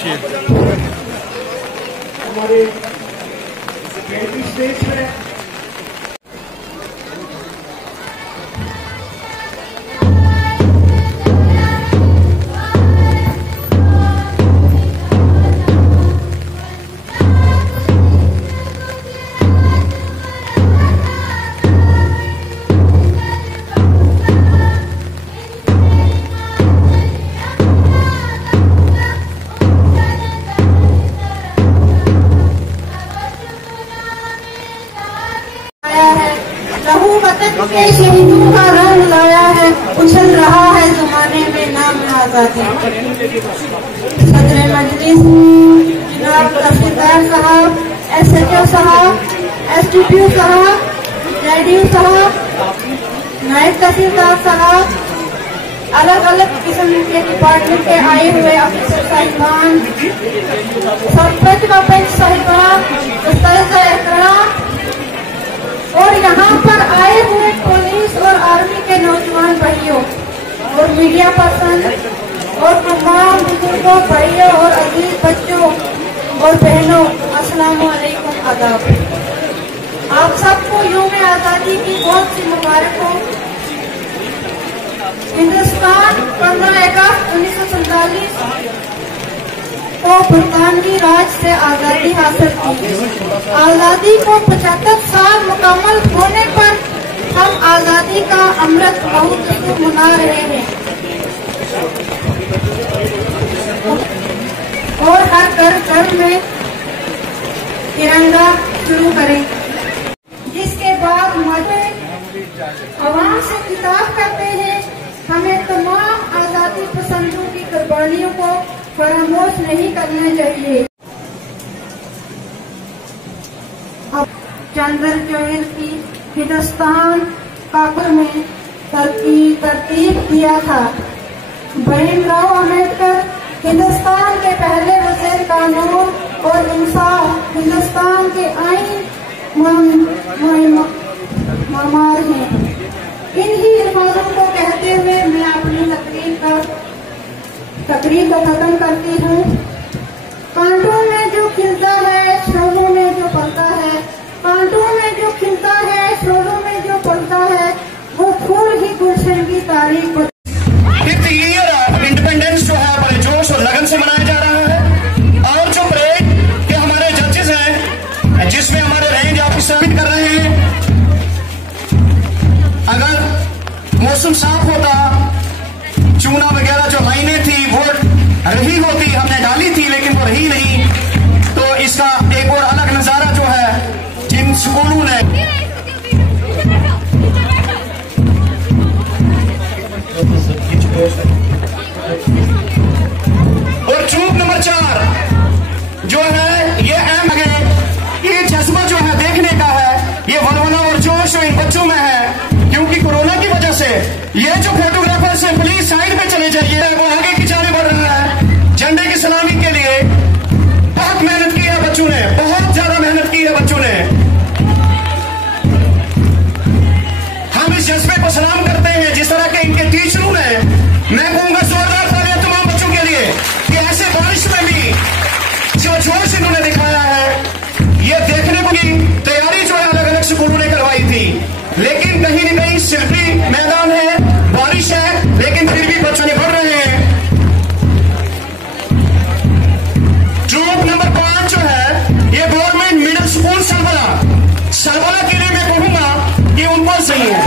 हमारे स्टेज पे के शहीदों का रंग लाया है, उछल रहा है जमाने में नाम आजादी। सदर मजलिस जनाब तहसीलदार साहब, SHO साहब, SDPO साहब, JDO साहब, नायब तहसीलदार साहब, अलग अलग किस्म के डिपार्टमेंट के आए हुए अफसर साहिबान, सरपंच व पंच साहिबान, और यहाँ पर आए हुए पुलिस और आर्मी के नौजवान भाइयों और मीडिया पर्सन और तमाम बुजुर्गों, भाइयों और अजीज बच्चों और बहनों, अस्सलाम वालेकुम, आदाब। आप सबको यौम आज़ादी की बहुत सी मुबारक हो। हिंदुस्तान 15 अगस्त 1947 को बरतानवी राज से आजादी हासिल की। आजादी को 75 साल मुकम्मल होने पर हम आजादी का अमृत महोत्सव मना रहे हैं और हर घर में तिरंगा शुरू करें। जिसके बाद मजे आवाम से खिताब करते हैं, हमें तमाम आजादी पसंदों की कुर्बानियों को फरामोश नहीं करना चाहिए। अब चंद्र चौहल की हिंदुस्तान काकुर में तरतीब किया था। भीमराव अम्बेडकर हिंदुस्तान के पहले वज़ीर कानून और इंसाफ, हिंदुस्तान के आईन मामार हैं। इन्हीं अल्फाजों को कहते हुए मैं अपनी तकरीर को खत्म करती हूँ। कांटों में जो खिलता है, शोलों में जो पलता है, कांटों में जो खिलता है, शोलों में जो पलता है, वो फूल ही गुलशन की तारीफ। इंडिपेंडेंस जो है बड़े जोश और लगन से मनाया जा रहा है। और जो परेड के हमारे जजेस हैं, जिसमें हमारे रेंज ऑफिसर कर रहे हैं, अगर मौसम साफ होता, चूना वगैरह जो लाइनें थी वो रही होती, हमने डाली थी लेकिन वो रही नहीं, तो इसका एक और अलग नजारा जो है जिन स्कूलों ने और चूक नंबर 4 जो है ये अहम है, ये जज्बा जो है देखने का है, ये वलवला और जोश इन बच्चों में है। क्योंकि कोरोना की वजह से ये जो फोटोग्राफर्स हैं, प्लीज साइड पे चले जाइए, वो आगे की जाने बढ़ रहा है। झंडे की सलामी के लिए बहुत मेहनत की है बच्चों ने, बहुत ज्यादा मेहनत की है बच्चों ने। हम इस जज्बे को सलाम करते हैं जिस तरह के इनके टीचरों ने, मैं कहूंगा जोरदार तालियां तमाम बच्चों के लिए कि ऐसे बारिश में भी जो जोश इन्होंने दिखाया है, ये देखने की तैयारी जो है अलग अलग स्कूलों ने करवाई थी। लेकिन कहीं न कहीं शिल्पी मैदान है, बारिश है, लेकिन फिर भी बच्चों ने बढ़ रहे हैं। ट्रूप नंबर 5 जो है ये गवर्नमेंट मिडिल स्कूल सरबला के लिए मैं कहूंगा कि उनको सही है,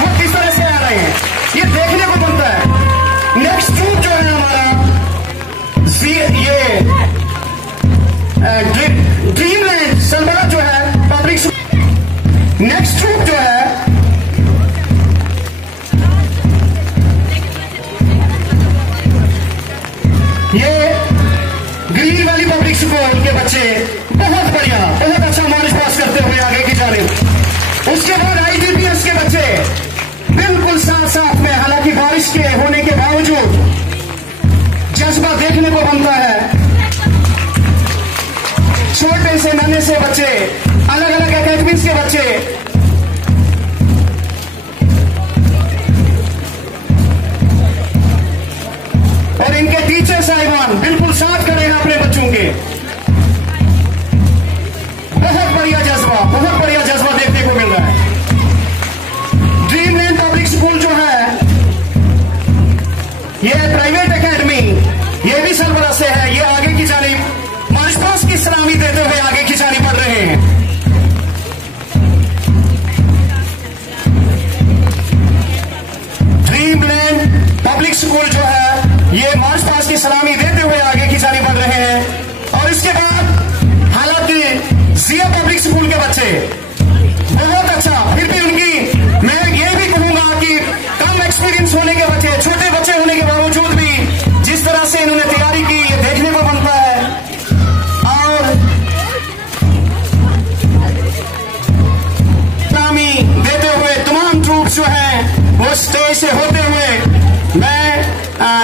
वो किस तरह से आ रहे हैं ये देखने को बनता है। नेक्स्ट ट्रूप जो है हमारा ये ड्रीमलैंड सरबला जो है पब्लिक स्कूल। नेक्स्ट ट्रूप जो है ये ग्रीन वैली पब्लिक स्कूल के बच्चे, बहुत बढ़िया, बहुत अच्छा मार्च पास करते हुए आगे की जानिब। उसके बाद IGPS के बच्चे बिल्कुल साथ साथ में, हालांकि बारिश के होने के बावजूद जज्बा देखने को बनता है। छोटे से नन्हे से बच्चे, अलग अलग एकेडमीज के बच्चे, और और इनके टीचर साहिबान बिल्कुल साथ खड़े हैं अपने बच्चों के। बहुत बढ़िया जज्बा देखने को मिल रहा है। ड्रीमलैंड पब्लिक स्कूल जो है ये प्राइवेट एकेडमी, ये भी सरबराह से है। ये आगे की जानिब मार्च पास्ट की सलामी देते हुए आगे की जानिब बढ़ रहे हैं। ड्रीमलैंड पब्लिक स्कूल जो है ये मार्च पास्ट की सलामी देते हुए आगे की जानिब बढ़ रहे हैं। और इसके बाद हालांकि जिया पब्लिक स्कूल के बच्चे बहुत अच्छा, फिर भी उनकी मैं ये भी कहूंगा कि कम एक्सपीरियंस होने के बच्चे, छोटे बच्चे होने के बावजूद भी जिस तरह से इन्होंने तैयारी की ये देखने को बनता है। और सलामी देते हुए तमाम ट्रूप जो हैं वो स्टेज से होते हुए मैं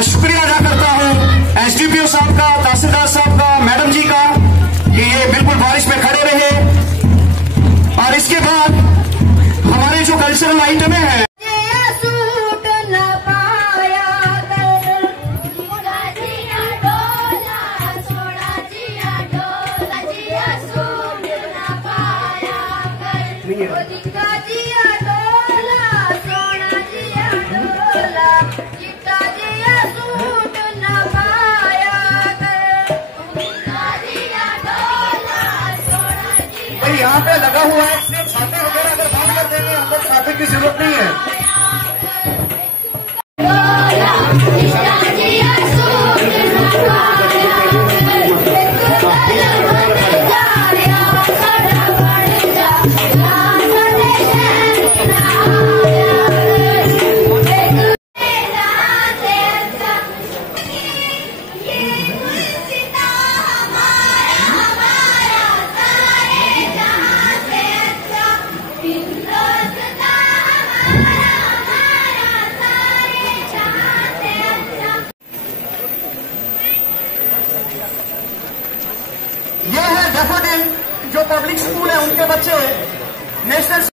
शुक्रिया अदा करता हूं एसडीपीओ साहब का, तहसीलदार साहब का, मैडम जी का कि ये बिल्कुल बारिश में खड़े रहे। और इसके बाद हमारे जो कल्चरल आइटमें हैं यहाँ पे लगा हुआ है, इसलिए छाते वगैरह अगर बंद कर देंगे अंदर छाते की जरूरत नहीं है। यह है डेफोडिल जो पब्लिक स्कूल है उनके बच्चे नेशनल